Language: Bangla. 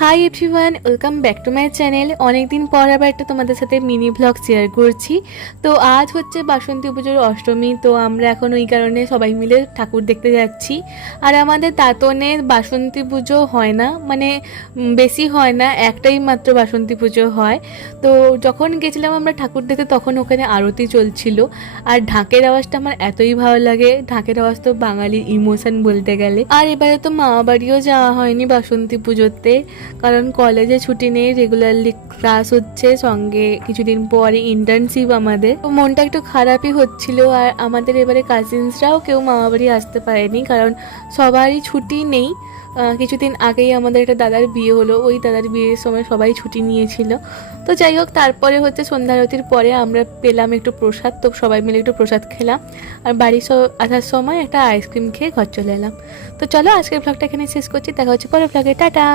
Hi everyone, welcome back to my channel. অনেকদিন পর আবার একটা তোমাদের সাথে মিনি ব্লগ শেয়ার করছি। তো আজ হচ্ছে বাসন্তী পুজোর অষ্টমী। তো আমরা এখন ওই কারণে সবাই মিলে ঠাকুর দেখতে যাচ্ছি। আর আমাদের দাঁতনে বাসন্তী পুজো হয় না, মানে বেশি হয় না, একটাই মাত্র বাসন্তী পুজো হয়। তো যখন গেছিলাম আমরা ঠাকুর দেখতে তখন ওখানে আরতি চলছিল। আর ঢাকের আওয়াজটা আমার এতই ভালো লাগে, ঢাকের আওয়াজ তো বাঙালির ইমোশন বলতে গেলে। আর এবারে তো মামা বাড়িও যাওয়া হয়নি বাসন্তী পুজোতে, কারণ কলেজে ছুটি নেই, রেগুলারলি ক্লাস হচ্ছে, সঙ্গে কিছুদিন পরে ইন্টার্নশিপ আমাদের। তো মনটা একটু খারাপই হচ্ছিল। আর আমাদের এবারে কাজিনসরাও কেউ মামাবাড়ি আসতে পারেনি, কারণ সবারই ছুটি নেই। কিছুদিন আগেই আমাদের একটা দাদার বিয়ে হলো, ওই দাদার বিয়ের সময় সবাই ছুটি নিয়েছিল। তো যাই হোক, তারপরে হচ্ছে সন্ধ্যা আরতির পরে আমরা পেলাম একটু প্রসাদ, তো সবাই মিলে একটু প্রসাদ খেলাম। আর বাড়ি আসার সময় একটা আইসক্রিম খেয়ে ঘর চলে এলাম। তো চলো, আজকের ব্লগটা এখানে শেষ করছি, দেখা হচ্ছে পরের ব্লগে, টাটা।